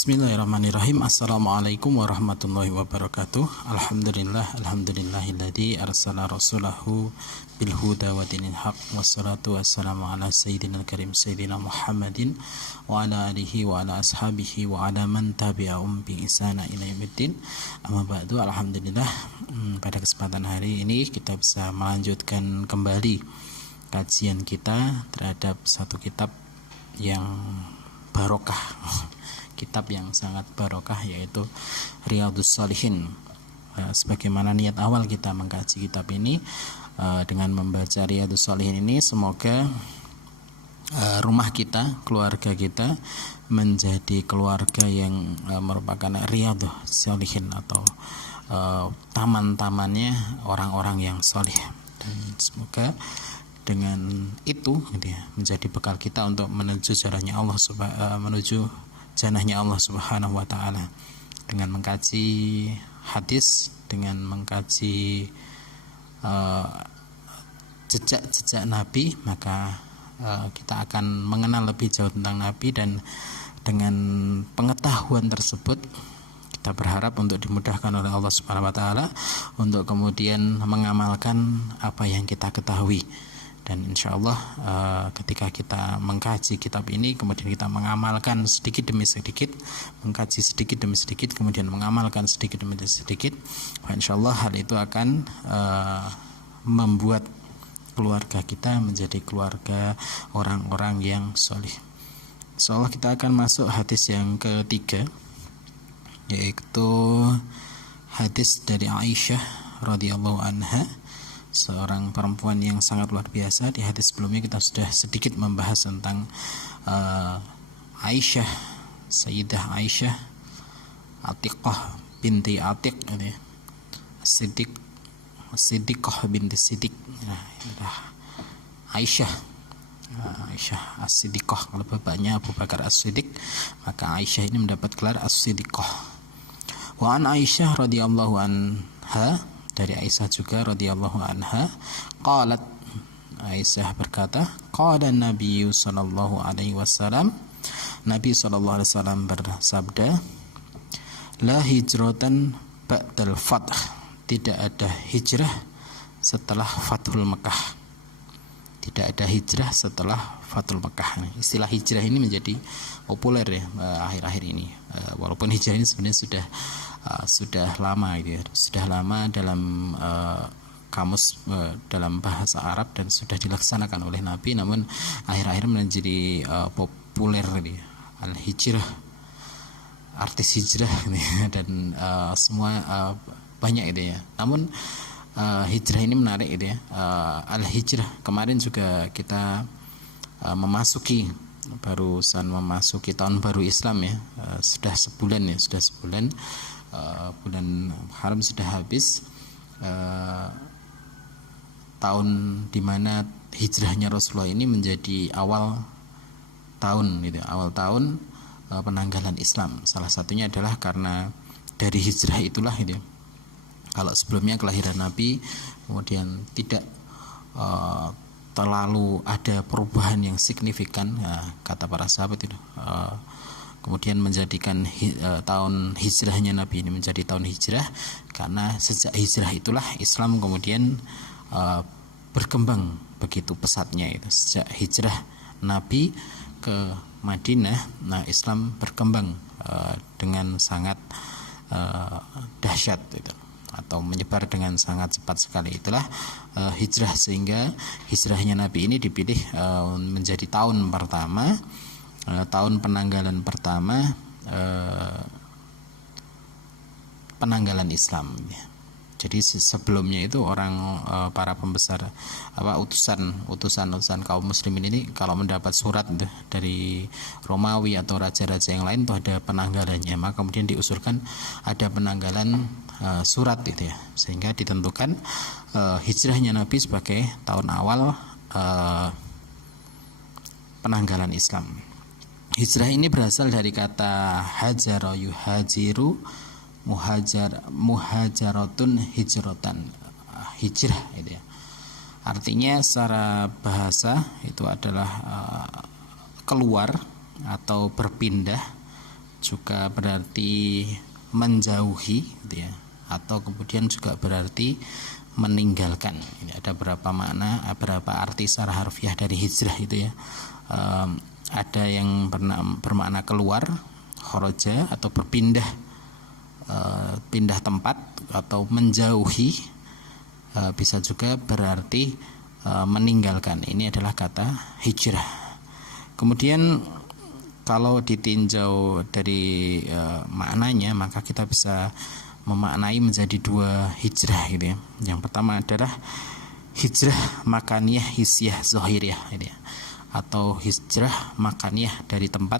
Bismillahirrahmanirrahim. Assalamualaikum warahmatullahi wabarakatuh. Alhamdulillahilladzi arsala rasulahu bil huda wa dinil haq. Wassalatu wassalamu ala sayyidina karim sayyidina Muhammadin wa ala alihi wa ala ashabihi wa ala man tabi'ahum bi ihsana ila yaumiddin. Amma ba'du. Alhamdulillah, pada kesempatan hari ini kita bisa melanjutkan kembali kajian kita terhadap satu kitab yang barokah, kitab yang sangat barokah, yaitu Riyadhus Shalihin. Sebagaimana niat awal kita mengkaji kitab ini, dengan membaca Riyadhus Shalihin ini, semoga rumah kita, keluarga kita menjadi keluarga yang merupakan Riyadhus Shalihin, atau taman-tamannya orang-orang yang saleh. Dan semoga dengan itu menjadi bekal kita untuk menuju jalannya Allah, menuju janahnya Allah Subhanahu wa taala, dengan mengkaji hadis, dengan mengkaji jejak-jejak Nabi, maka kita akan mengenal lebih jauh tentang Nabi, dan dengan pengetahuan tersebut kita berharap untuk dimudahkan oleh Allah Subhanahu wa taala untuk kemudian mengamalkan apa yang kita ketahui. Dan insya Allah ketika kita mengkaji kitab ini, kemudian kita mengamalkan sedikit demi sedikit, mengkaji sedikit demi sedikit, kemudian mengamalkan sedikit demi sedikit, insya Allah hal itu akan membuat keluarga kita menjadi keluarga orang-orang yang soleh. Insya Allah kita akan masuk hadis yang ketiga, yaitu hadis dari Aisyah radhiyallahu anha, seorang perempuan yang sangat luar biasa. Di hadis sebelumnya kita sudah sedikit membahas tentang Aisyah, Sayyidah Aisyah Atiqah binti Atiq, Siddiqah binti Siddiq. Aisyah As-Siddiqah. Kalau bapaknya Abu Bakar As-Siddiq, maka Aisyah ini mendapat gelar As-Siddiqah. Wa an Aisyah radhiyallahu anha, dari Aisyah juga radhiyallahu anha, qalat, Aisyah berkata, qala Nabi sallallahu alaihi wasallam, Nabi sallallahu alaihi wasallam bersabda, la hijratan ba'dal fath, tidak ada hijrah setelah Fathul Mekah. Tidak ada hijrah setelah Fathul Mekah. Istilah hijrah ini menjadi populer ya akhir-akhir ini. Walaupun hijrah ini sebenarnya sudah lama gitu ya. Sudah lama dalam kamus, dalam bahasa Arab, dan sudah dilaksanakan oleh Nabi, namun akhir-akhir menjadi populer gitu ya. Al-hijrah, artis hijrah gitu ya. Dan semua banyak gitu ya. Namun hijrah ini menarik gitu ya. Al-hijrah, kemarin juga kita barusan memasuki tahun baru Islam ya. Sudah sebulan, bulan Haram sudah habis, tahun dimana hijrahnya Rasulullah ini menjadi awal tahun gitu, awal tahun penanggalan Islam. Salah satunya adalah karena dari hijrah itulah gitu. Kalau sebelumnya kelahiran Nabi kemudian tidak terlalu ada perubahan yang signifikan, kata para sahabat itu, kemudian menjadikan tahun hijrahnya Nabi ini menjadi tahun hijrah, karena sejak hijrah itulah Islam kemudian berkembang begitu pesatnya itu. Sejak hijrah Nabi ke Madinah, Islam berkembang dengan sangat dahsyat itu, atau menyebar dengan sangat cepat sekali. Itulah hijrah, sehingga hijrahnya Nabi ini dipilih menjadi tahun pertama, tahun penanggalan pertama penanggalan Islam. Jadi sebelumnya itu orang, para pembesar, utusan kaum muslimin ini kalau mendapat surat dari Romawi atau raja-raja yang lain itu ada penanggalannya, maka kemudian diusulkan ada penanggalan surat itu ya, sehingga ditentukan hijrahnya Nabi sebagai tahun awal penanggalan Islam. Hijrah ini berasal dari kata hajara yuhajiru, muhajaratun hijratan, hijrah itu ya. Artinya secara bahasa itu adalah keluar atau berpindah, juga berarti menjauhi gitu ya, atau kemudian juga berarti meninggalkan. Ini ada berapa makna, berapa arti secara harfiah dari hijrah itu ya. Ada yang bermakna keluar, kharaja, atau berpindah, pindah tempat atau menjauhi, bisa juga berarti meninggalkan. Ini adalah kata hijrah. Kemudian kalau ditinjau dari maknanya, maka kita bisa memaknai menjadi dua hijrah gitu ya. Yang pertama adalah hijrah makaniyah hisyah zahiriyah ini ya, atau hijrah makaniyah dari tempat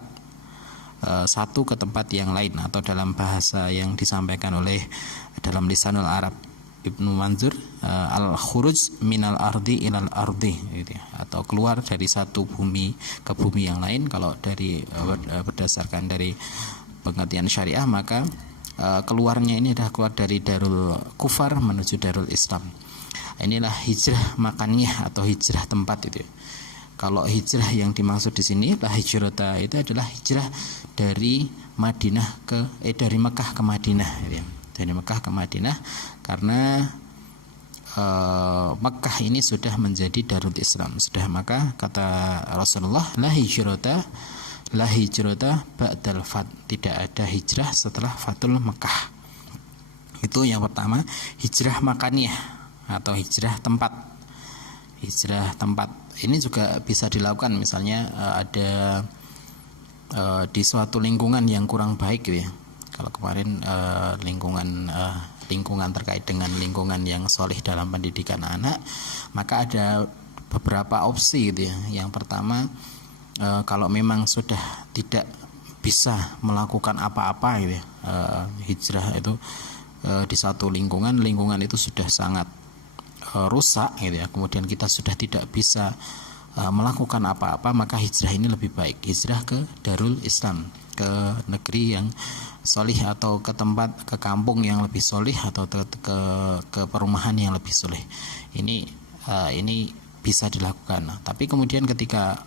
satu ke tempat yang lain, atau dalam bahasa yang disampaikan oleh dalam lisanul Arab Ibnu Manzur, al-khuruj minal ardi ilal ardi gitu ya, atau keluar dari satu bumi ke bumi yang lain. Kalau dari berdasarkan dari pengertian syariah, maka keluarnya ini adalah keluar dari darul kufar menuju darul Islam. Inilah hijrah makaniyah atau hijrah tempat itu ya. Kalau hijrah yang dimaksud di sini, lah hijrata itu adalah hijrah dari Madinah dari Mekah ke Madinah gitu ya. Dari Mekah ke Madinah, karena Mekah ini sudah menjadi darul Islam, sudah. Maka kata Rasulullah, la hijrata ba'dal fat, tidak ada hijrah setelah fatul Mekah. Itu yang pertama, hijrah makaniyah atau hijrah tempat. Hijrah tempat ini juga bisa dilakukan, misalnya ada di suatu lingkungan yang kurang baik gitu ya. Kalau kemarin lingkungan terkait dengan lingkungan yang solih dalam pendidikan anak, maka ada beberapa opsi gitu ya. Yang pertama, kalau memang sudah tidak bisa melakukan apa-apa gitu ya, hijrah itu di satu lingkungan itu sudah sangat rusak gitu ya, kemudian kita sudah tidak bisa melakukan apa-apa, maka hijrah ini lebih baik, hijrah ke darul Islam, ke negeri yang solih, atau ke tempat, ke kampung yang lebih solih, atau ke perumahan yang lebih solih. Ini bisa dilakukan. Tapi kemudian ketika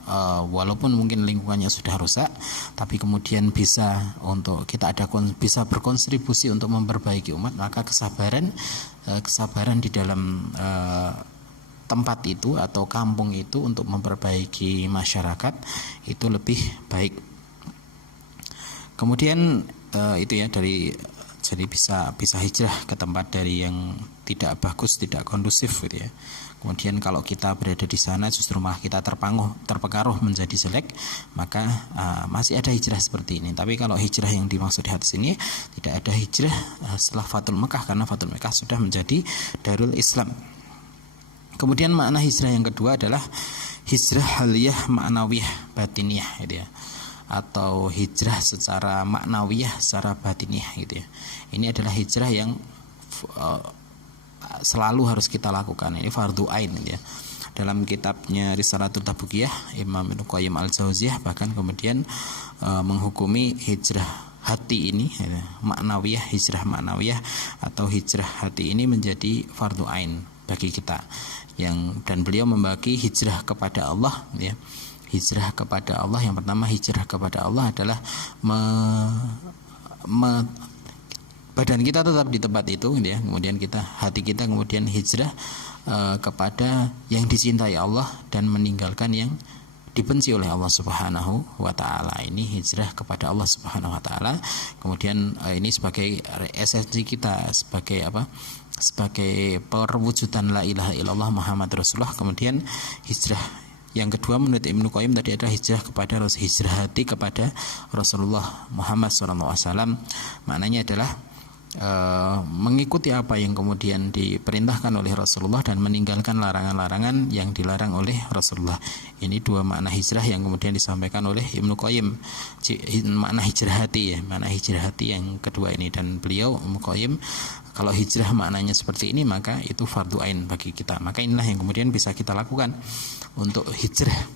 walaupun mungkin lingkungannya sudah rusak, tapi kemudian bisa bisa berkontribusi untuk memperbaiki umat, maka kesabaran di dalam tempat itu atau kampung itu untuk memperbaiki masyarakat itu lebih baik. Kemudian itu ya, jadi bisa hijrah ke tempat dari yang tidak bagus, tidak kondusif gitu ya. Kemudian kalau kita berada di sana justru malah kita terpengaruh menjadi jelek, maka masih ada hijrah seperti ini. Tapi kalau hijrah yang dimaksud di hadis ini, tidak ada hijrah setelah Fathul Mekah, karena Fathul Mekah sudah menjadi Darul Islam. Kemudian makna hijrah yang kedua adalah hijrah haliyah ma'nawiyah batiniyah gitu ya, atau hijrah secara maknawiyah, secara batiniyah gitu ya. Ini adalah hijrah yang selalu harus kita lakukan. Ini fardu ain ya. Dalam kitabnya Risalatul Tabukiyah, Imam Ibnu Qayyim Al-Jauziyah bahkan kemudian menghukumi hijrah hati ini ya, maknawiyah, hijrah maknawiyah atau hijrah hati ini menjadi fardu ain bagi kita. Dan beliau membagi hijrah kepada Allah ya. Hijrah kepada Allah, yang pertama hijrah kepada Allah adalah badan kita tetap di tempat itu ya, kemudian hati kita kemudian hijrah kepada yang dicintai Allah dan meninggalkan yang dibenci oleh Allah Subhanahu wa taala. Ini hijrah kepada Allah Subhanahu wa taala. Kemudian ini sebagai esensi kita, sebagai perwujudan la ilaha illallah Muhammad Rasulullah. Kemudian hijrah yang kedua menurut Ibnu Qayyim tadi adalah hijrah hati kepada Rasulullah Muhammad SAW. Maknanya adalah mengikuti apa yang kemudian diperintahkan oleh Rasulullah dan meninggalkan larangan-larangan yang dilarang oleh Rasulullah. Ini dua makna hijrah yang kemudian disampaikan oleh Ibnu Qayyim. Makna hijrah hati ya, makna hijrah hati yang kedua ini, dan beliau Ibnu Qayyim, kalau hijrah maknanya seperti ini maka itu fardu ain bagi kita. Maka inilah yang kemudian bisa kita lakukan untuk hijrah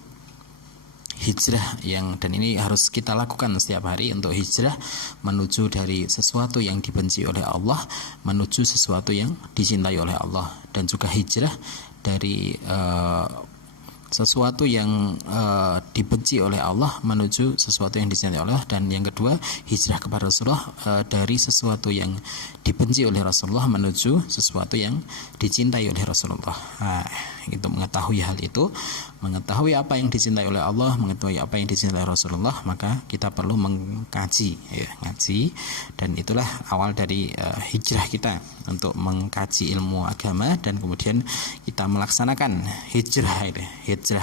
hijrah dan ini harus kita lakukan setiap hari untuk hijrah menuju dari sesuatu yang dibenci oleh Allah menuju sesuatu yang dicintai oleh Allah, dan juga hijrah dari sesuatu yang dibenci oleh Allah menuju sesuatu yang dicintai oleh Allah, dan yang kedua hijrah kepada Rasulullah dari sesuatu yang dibenci oleh Rasulullah menuju sesuatu yang dicintai oleh Rasulullah. Itu mengetahui hal itu, mengetahui apa yang dicintai oleh Allah, mengetahui apa yang dicintai Rasulullah, maka kita perlu mengkaji, ngaji, dan itulah awal dari hijrah kita untuk mengkaji ilmu agama, dan kemudian kita melaksanakan hijrah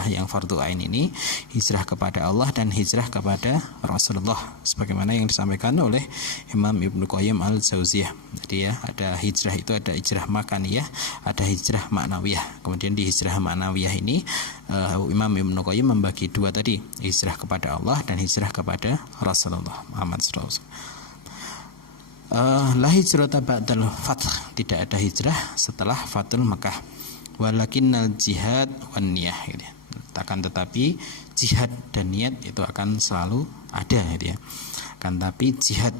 yang fardu ain ini, hijrah kepada Allah dan hijrah kepada Rasulullah, sebagaimana yang disampaikan oleh Imam Ibnu Qayyim al-Jauziyah. Jadi ada hijrah itu ada hijrah makaniyah, ada hijrah maknawiyah. Kemudian di hijrah maknawiyah ini Imam Ibnu Qayyim membagi dua tadi, hijrah kepada Allah dan hijrah kepada Rasulullah Muhammad SAW. La hijrata ba'dal fath, tidak ada hijrah setelah Fathul Makkah. Walakinnal jihad wan niyah, gitu ya. Akan tetapi jihad dan niat itu akan selalu ada, gitu ya. Akan tapi jihad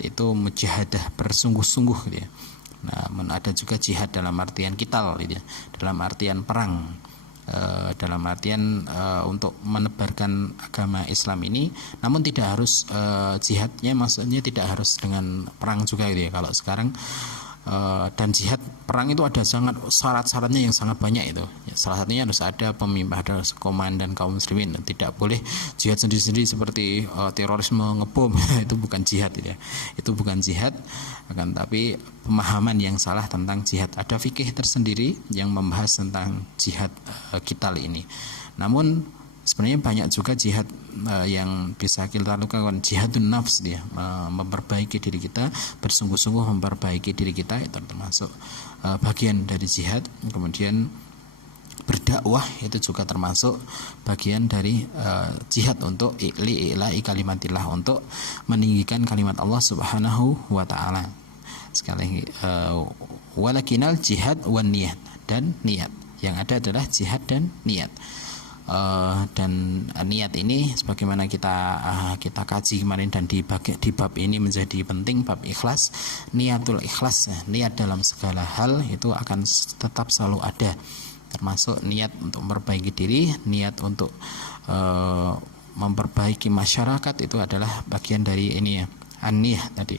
itu mujahadah, bersungguh-sungguh, gitu ya. Namun ada juga jihad dalam artian kital, gitu ya. Dalam artian perang, dalam artian untuk menebarkan agama Islam ini, namun tidak harus jihadnya maksudnya tidak harus dengan perang juga, gitu ya. Kalau sekarang dan jihad perang itu ada sangat syarat-syaratnya yang sangat banyak itu. Salah satunya harus ada pemimpin, ada komandan kaum muslimin. Tidak boleh jihad sendiri-sendiri seperti terorisme ngebom. Itu bukan jihad, ya. Itu bukan jihad, akan tapi pemahaman yang salah tentang jihad. Ada fikih tersendiri yang membahas tentang jihad kital ini. Namun sebenarnya banyak juga jihad yang bisa kita lakukan, jihadun nafs, dia memperbaiki diri kita, bersungguh-sungguh memperbaiki diri kita, itu termasuk bagian dari jihad. Kemudian berdakwah itu juga termasuk bagian dari jihad untuk i'la'i kalimatillah, untuk meninggikan kalimat Allah Subhanahu wa taala. Sekali walakinal jihad wan niyat, dan niat. Yang ada adalah jihad dan niat. Dan niat ini sebagaimana kita kaji kemarin, dan di bab ini menjadi penting, bab ikhlas, niatul ikhlas, niat dalam segala hal itu akan tetap selalu ada, termasuk niat untuk memperbaiki diri, niat untuk memperbaiki masyarakat, itu adalah bagian dari ini ya, an-niyah tadi.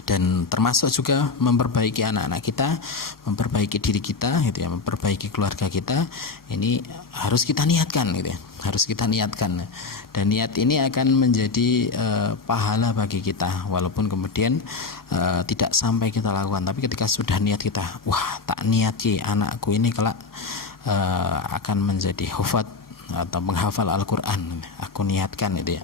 Dan termasuk juga memperbaiki anak-anak kita, memperbaiki diri kita, gitu ya, memperbaiki keluarga kita, ini harus kita niatkan, gitu ya, harus kita niatkan. Dan niat ini akan menjadi pahala bagi kita, walaupun kemudian tidak sampai kita lakukan, tapi ketika sudah niat kita, wah tak niat anakku ini kelak akan menjadi hufat atau menghafal Al-Quran, aku niatkan, gitu ya.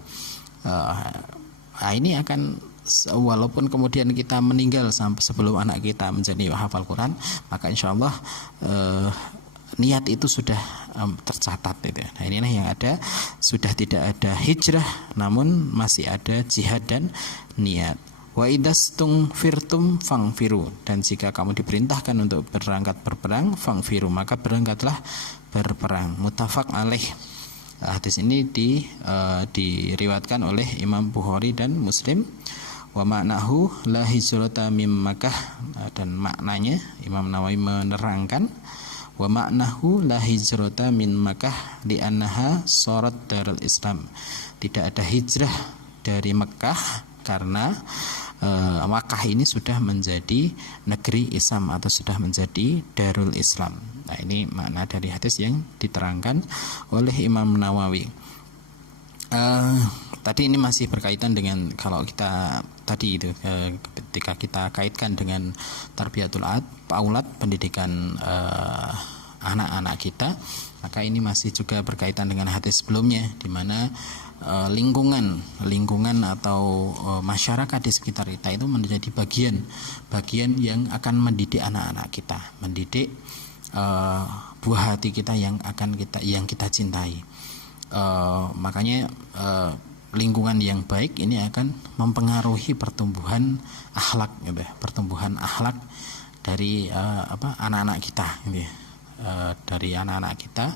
Ini akan, walaupun kemudian kita meninggal sampai sebelum anak kita menjadi hafal Quran, maka insya Allah niat itu sudah tercatat, gitu ya. Nah, inilah yang ada, sudah tidak ada hijrah, namun masih ada jihad dan niat. Wa idastung firtum fangfiru, dan jika kamu diperintahkan untuk berangkat berperang, fangfiru, maka berangkatlah berperang. Muttafaq alaih. Hadis ini diriwayatkan oleh Imam Bukhari dan Muslim. Wa maknahu la hijrata mim Makkah, dan maknanya Imam Nawawi menerangkan, wa maknahu la hijrata min Makkah li annaha sarat darul Islam. Tidak ada hijrah dari Mekah karena Makkah ini sudah menjadi negeri Islam atau sudah menjadi darul Islam. Nah, ini makna dari hadis yang diterangkan oleh Imam Nawawi. Tadi ini masih berkaitan dengan, kalau kita tadi itu ketika kita kaitkan dengan tarbiyatul aulad, pendidikan anak-anak kita, maka ini masih juga berkaitan dengan hadis sebelumnya, di mana lingkungan atau masyarakat di sekitar kita itu menjadi bagian yang akan mendidik anak-anak kita, mendidik buah hati kita yang kita cintai. Makanya lingkungan yang baik ini akan mempengaruhi pertumbuhan akhlak, gitu, pertumbuhan akhlak dari anak-anak kita, gitu, dari anak-anak kita.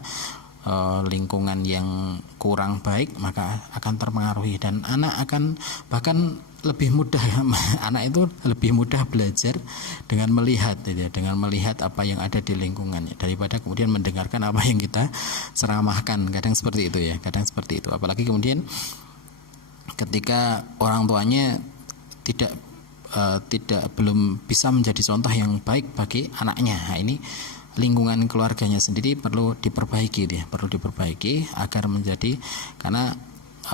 lingkungan yang kurang baik, maka akan terpengaruhi, dan anak akan bahkan lebih mudah anak itu lebih mudah belajar dengan melihat ya, dengan melihat apa yang ada di lingkungannya daripada kemudian mendengarkan apa yang kita ceramahkan. Kadang seperti itu ya, kadang seperti itu. Apalagi kemudian ketika orang tuanya tidak belum bisa menjadi contoh yang baik bagi anaknya. Nah, ini lingkungan keluarganya sendiri perlu diperbaiki ya, perlu diperbaiki agar menjadi, karena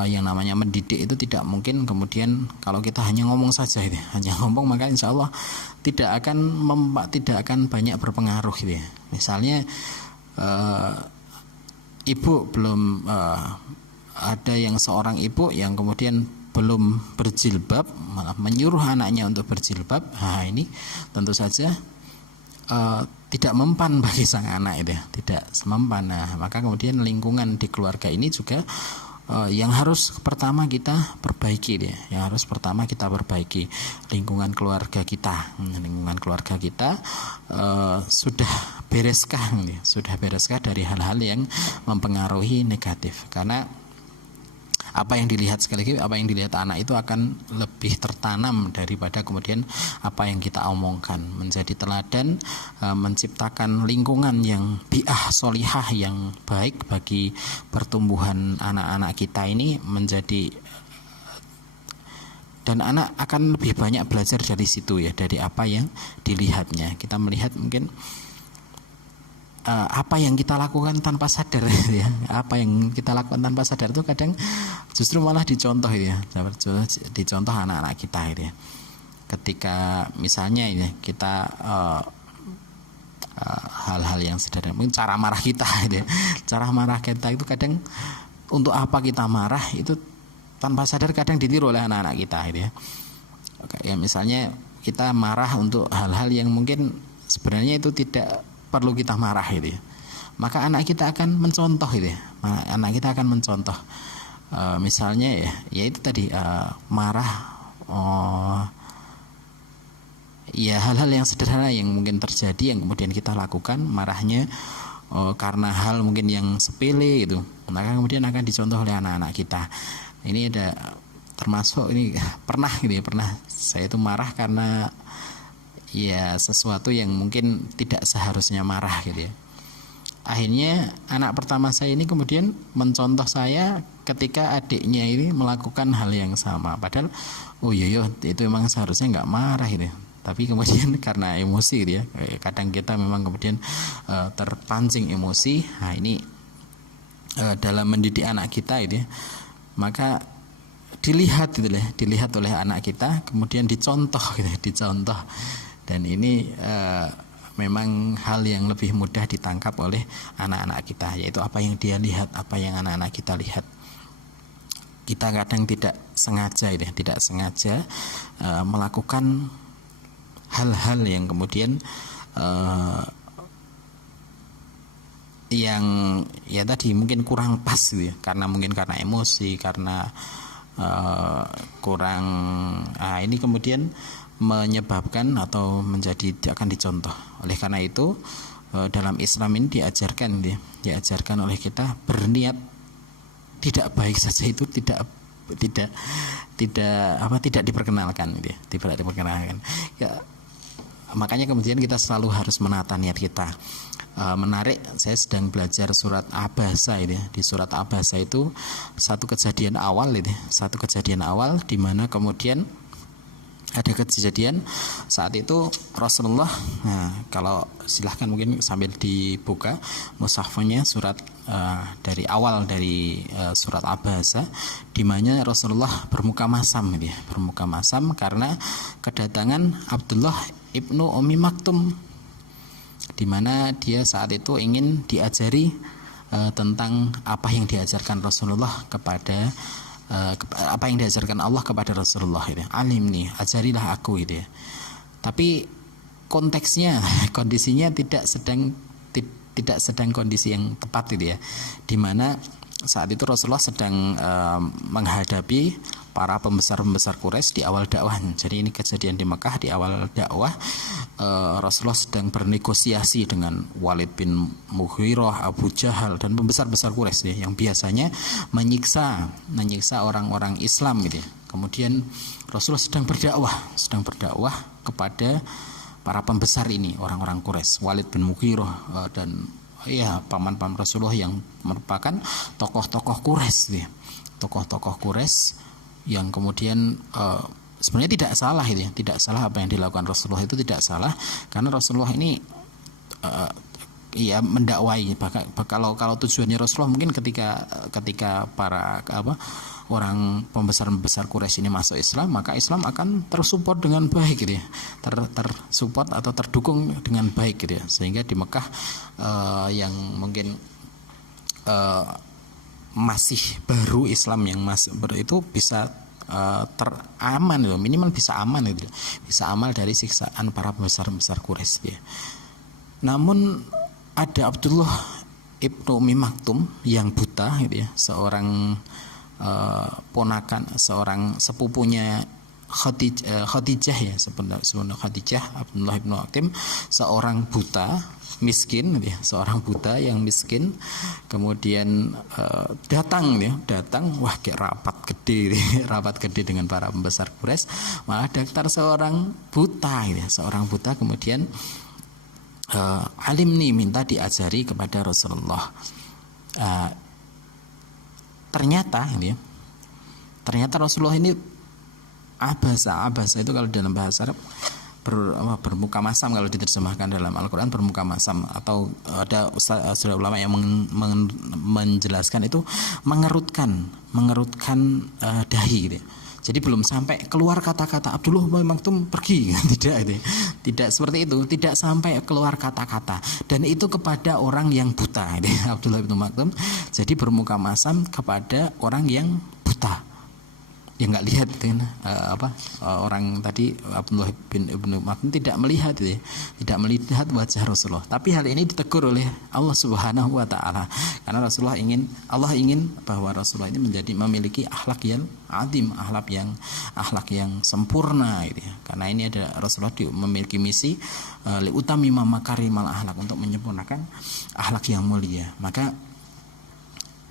yang namanya mendidik itu tidak mungkin kemudian kalau kita hanya ngomong saja gitu, hanya ngomong, maka insya Allah tidak akan banyak berpengaruh gitu ya. Misalnya ibu belum ada yang seorang ibu yang kemudian belum berjilbab malah menyuruh anaknya untuk berjilbab, nah ini tentu saja tidak mempan bagi sang anak itu ya, tidak mempan. Nah, maka kemudian lingkungan di keluarga ini juga yang harus pertama kita perbaiki ya, yang harus pertama kita perbaiki lingkungan keluarga kita. Lingkungan keluarga kita sudah bereskah dari hal-hal yang mempengaruhi negatif, karena apa yang dilihat, sekali lagi apa yang dilihat anak itu akan lebih tertanam daripada kemudian apa yang kita omongkan. Menjadi teladan, menciptakan lingkungan yang bi'ah solihah yang baik bagi pertumbuhan anak-anak kita ini menjadi, dan anak akan lebih banyak belajar dari situ ya, dari apa yang dilihatnya. Kita melihat mungkin apa yang kita lakukan tanpa sadar ya, apa yang kita lakukan tanpa sadar itu kadang justru malah dicontoh ya, dicontoh anak-anak kita ya. Ketika misalnya ya kita hal-hal yang sederhana, mungkin cara marah kita ya, cara marah kita itu kadang untuk apa kita marah itu tanpa sadar kadang ditiru oleh anak-anak kita ya. Ya misalnya kita marah untuk hal-hal yang mungkin sebenarnya itu tidak perlu kita marah gitu ya, maka anak kita akan mencontoh gitu ya, anak kita akan mencontoh. Misalnya ya itu tadi marah ya hal-hal yang sederhana yang mungkin terjadi yang kemudian kita lakukan, marahnya karena hal mungkin yang sepele itu, maka kemudian akan dicontoh oleh anak-anak kita. Ini ada termasuk ini pernah gitu ya, pernah saya itu marah karena ya sesuatu yang mungkin tidak seharusnya marah gitu ya. Akhirnya anak pertama saya ini kemudian mencontoh saya ketika adiknya ini melakukan hal yang sama, padahal oh iya itu memang seharusnya nggak marah gitu ya. Tapi kemudian karena emosi gitu ya, kadang kita memang kemudian terpancing emosi. Nah ini dalam mendidik anak kita itu ya, maka dilihat gitu ya, dilihat oleh anak kita, kemudian dicontoh gitu, dicontoh. Dan ini memang hal yang lebih mudah ditangkap oleh anak-anak kita, yaitu apa yang dia lihat, apa yang anak-anak kita lihat. Kita kadang tidak sengaja melakukan hal-hal yang kemudian yang ya tadi mungkin kurang pas gitu ya, karena emosi, karena kurang ini kemudian menyebabkan atau menjadi akan dicontoh. Oleh karena itu dalam Islam ini diajarkan oleh kita berniat tidak baik saja itu tidak diperkenalkan gitu ya, tidak diperkenalkan ya. Makanya kemudian kita selalu harus menata niat kita. Menarik, saya sedang belajar surat Abasa itu ya. Di surat Abasa itu satu kejadian awal di mana kemudian ada kejadian saat itu Rasulullah. Nah, kalau silahkan mungkin sambil dibuka mushafnya surat dari awal dari surat Abasa, di mana Rasulullah bermuka masam gitu ya, bermuka masam karena kedatangan Abdullah ibnu Ummi Maktum, di mana dia saat itu ingin diajari tentang apa yang diajarkan Rasulullah kepada apa yang diajarkan Allah kepada Rasulullah itu. Alim nih, ajarilah aku gitu ya. Tapi konteksnya, kondisinya tidak sedang kondisi yang tepat gitu ya. Di mana saat itu Rasulullah sedang menghadapi para pembesar-pembesar Quraisy di awal dakwah. Jadi ini kejadian di Mekah di awal dakwah. Rasulullah sedang bernegosiasi dengan Walid bin Mughirah, Abu Jahal dan pembesar-pembesar Quraisy ya, yang biasanya menyiksa orang-orang Islam gitu ya. Kemudian Rasulullah sedang berdakwah kepada para pembesar ini, orang-orang Quraisy, Walid bin Mughirah dan ya paman-paman Rasulullah yang merupakan tokoh-tokoh Quraisy gitu ya. Tokoh-tokoh Quraisy yang kemudian sebenarnya tidak salah itu ya, tidak salah apa yang dilakukan Rasulullah itu tidak salah, karena Rasulullah ini ya mendakwai. Kalau tujuannya Rasulullah mungkin ketika para orang pembesar Quraisy ini masuk Islam, maka Islam akan tersupport dengan baik gitu ya, tersupport atau terdukung dengan baik gitu ya, sehingga di Mekah yang mungkin masih baru Islam yang masih itu bisa teraman gitu, minimal bisa aman gitu, bisa amal dari siksaan para pembesar Quraisy gitu ya. Namun ada Abdullah ibnu Umi Maktum yang buta gitu ya, seorang ponakan, seorang sepupunya Khadijah ya, sebenarnya Khadijah, Abdullah ibnu Maktum, seorang buta miskin gitu ya, seorang buta yang miskin, kemudian datang wah kayak rapat gede dengan para pembesar Quraisy, malah daftar seorang buta gitu ya, seorang buta, kemudian alim nih minta diajari kepada Rasulullah. Ternyata Rasulullah ini abasa itu kalau dalam bahasa Arab bermuka masam, kalau diterjemahkan dalam Al-Quran bermuka masam, atau ada saudara ulama yang menjelaskan itu mengerutkan dahi gitu. Jadi belum sampai keluar kata-kata Abdullah bin Maktum pergi, tidak seperti itu, tidak sampai keluar kata-kata, dan itu kepada orang yang buta Abdullah bin Maktum. Jadi bermuka masam kepada orang yang buta, yang nggak lihat orang tadi Abdullah bin Ibnu Maktum tidak melihat tidak melihat wajah Rasulullah. Tapi hal ini ditegur oleh Allah Subhanahu wa taala, karena Allah ingin bahwa Rasulullah ini memiliki akhlak yang azim, akhlak yang sempurna gitu ya. Karena ini ada Rasulullah memiliki misi li utami makarimal akhlak, untuk menyempurnakan akhlak yang mulia. Maka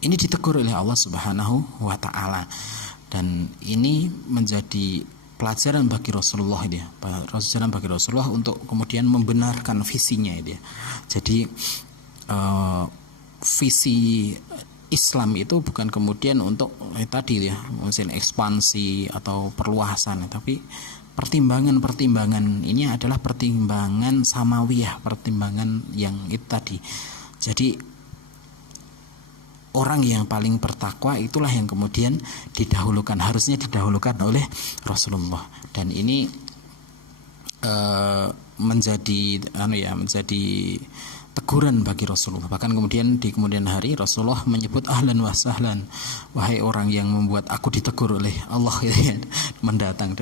ini ditegur oleh Allah Subhanahu wa taala. Dan ini menjadi pelajaran bagi Rasulullah itu ya, pelajaran bagi Rasulullah untuk kemudian membenarkan visinya itu ya. Jadi visi Islam itu bukan kemudian untuk tadi ya, mungkin ekspansi atau perluasan, tapi pertimbangan ini adalah pertimbangan samawiyah, pertimbangan yang itu tadi. Jadi orang yang paling bertakwa itulah yang kemudian harusnya didahulukan oleh Rasulullah. Dan ini menjadi teguran bagi Rasulullah. Bahkan kemudian di kemudian hari Rasulullah menyebut ahlan wa sahlan, wahai orang yang membuat aku ditegur oleh Allah datang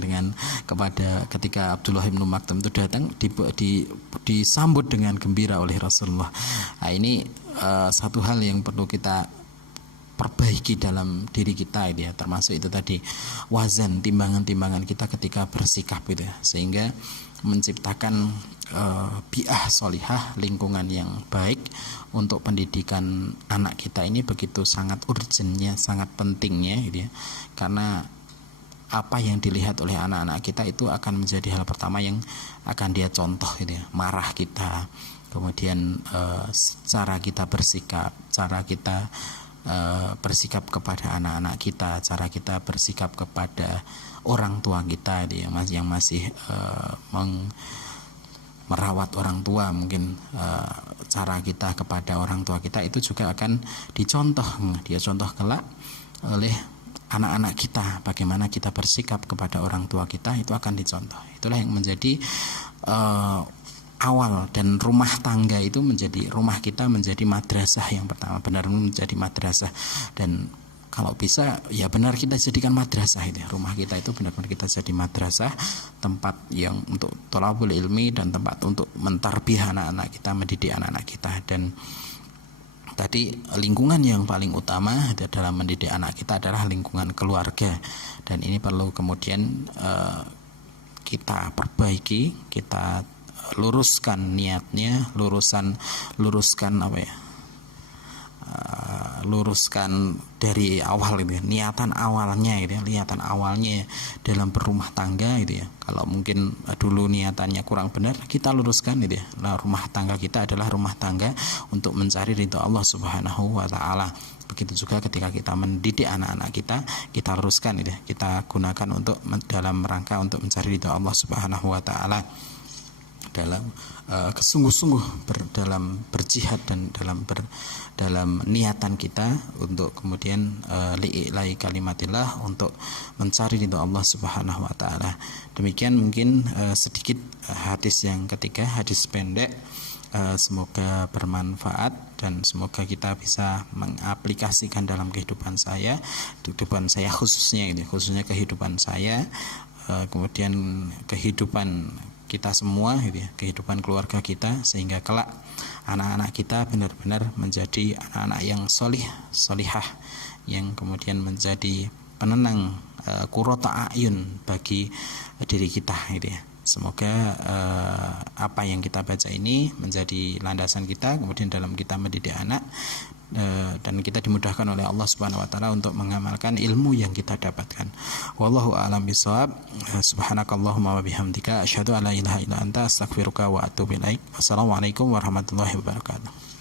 dengan kepada ketika Abdullah bin Maktum itu datang disambut dengan gembira oleh Rasulullah. Nah, ini satu hal yang perlu kita perbaiki dalam diri kita ya, termasuk itu tadi wazan, timbangan kita ketika bersikap gitu ya, sehingga menciptakan bi'ah solihah, lingkungan yang baik untuk pendidikan anak kita. Ini begitu sangat urgentnya, sangat pentingnya gitu ya, karena apa yang dilihat oleh anak-anak kita itu akan menjadi hal pertama yang akan dia contoh gitu ya. Marah kita, kemudian cara kita bersikap, bersikap kepada anak-anak kita, cara kita bersikap kepada orang tua kita yang masih merawat orang tua, mungkin cara kita kepada orang tua kita itu juga akan dia contoh kelak oleh anak-anak kita. Bagaimana kita bersikap kepada orang tua kita itu akan dicontoh. Itulah yang menjadi awal, dan rumah tangga itu rumah kita menjadi madrasah yang pertama, benar menjadi madrasah. Dan kalau bisa ya benar kita jadikan madrasah itu. Rumah kita itu benar-benar kita jadi madrasah, tempat yang untuk thalabul ilmi dan tempat untuk mentarbiyah anak-anak kita, mendidik anak-anak kita. Dan tadi lingkungan yang paling utama dalam mendidik anak kita adalah lingkungan keluarga, dan ini perlu kemudian kita perbaiki, kita luruskan niatnya, luruskan apa ya, luruskan dari awal gitu ya, niatan awalnya gitu ya, niatan awalnya dalam berumah tangga gitu ya. Kalau mungkin dulu niatannya kurang benar, kita luruskan gitu ya. Nah, rumah tangga kita adalah rumah tangga untuk mencari ridho Allah Subhanahu wa taala. Begitu juga ketika kita mendidik anak-anak kita luruskan gitu ya. Kita gunakan untuk dalam rangka untuk mencari ridho Allah Subhanahu wa taala, dalam kesungguh-sungguh dalam berjihad dan dalam niatan kita untuk kemudian li'ilahi kalimatillah, untuk mencari ridho Allah Subhanahu wa taala. Demikian mungkin sedikit hadis yang ketiga, hadis pendek. Semoga bermanfaat dan semoga kita bisa mengaplikasikan dalam kehidupan saya khususnya kehidupan saya, kemudian kehidupan kita semua gitu ya, kehidupan keluarga kita, sehingga kelak anak-anak kita benar-benar menjadi anak-anak yang solihah, yang kemudian menjadi penenang, qurrata a'yun bagi diri kita gitu ya. Semoga apa yang kita baca ini menjadi landasan kita kemudian dalam kita mendidik anak, dan kita dimudahkan oleh Allah Subhanahu wa taala untuk mengamalkan ilmu yang kita dapatkan. Wallahu a'lam bishawab. Subhanakallahumma wa bihamdika asyhadu an la ilaha illa anta astaghfiruka wa atubu ilaik. Wassalamualaikum warahmatullahi wabarakatuh.